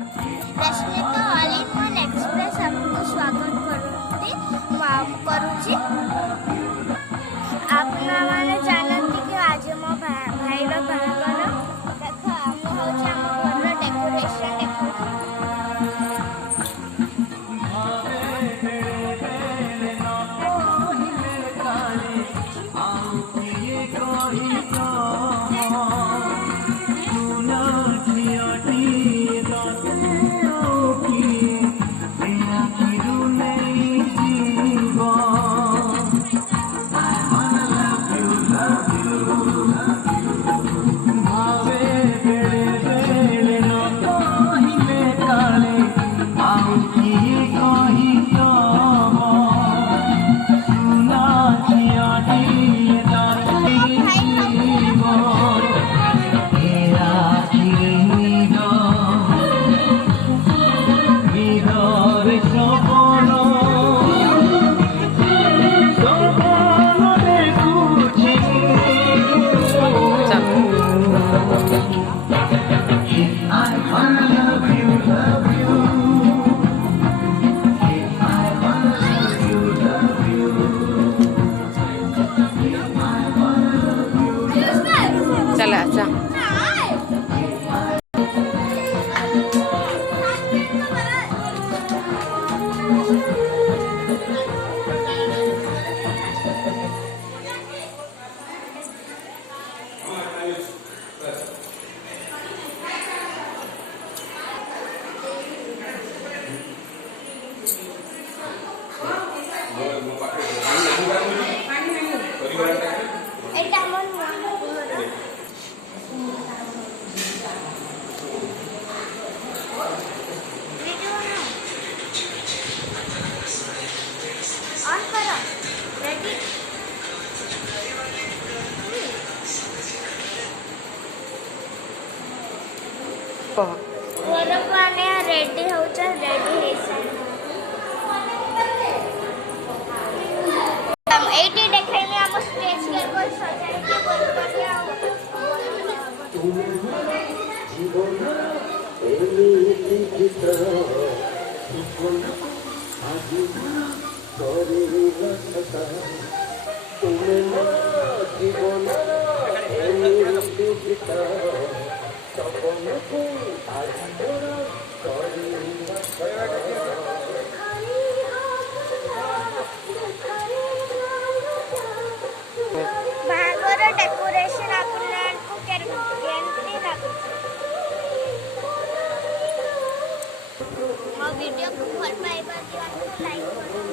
रश्मि तो all in one express आपको स्वागत करुची आपना माने जानती कि आज मो भाईर बाहागर देख आम होची आम घर डेकोरेशन चला जा रेडी हो रेडी एटी देखाइने हम स्टेज के को सजाई के बोलबे জীবন এলি ভিতর জীবন আজি করে রাখতা তুমি না জীবন এলি ভিতর সপনকে আজ করে बाहागर डेकोरेशन आपको केमती लागुଛି ମୋ ଭିଡ଼ିଓକୁ ଭଲ ପାଇବା ଦିଅନ୍ତୁ ଲାଇକ୍ କରନ୍ତୁ।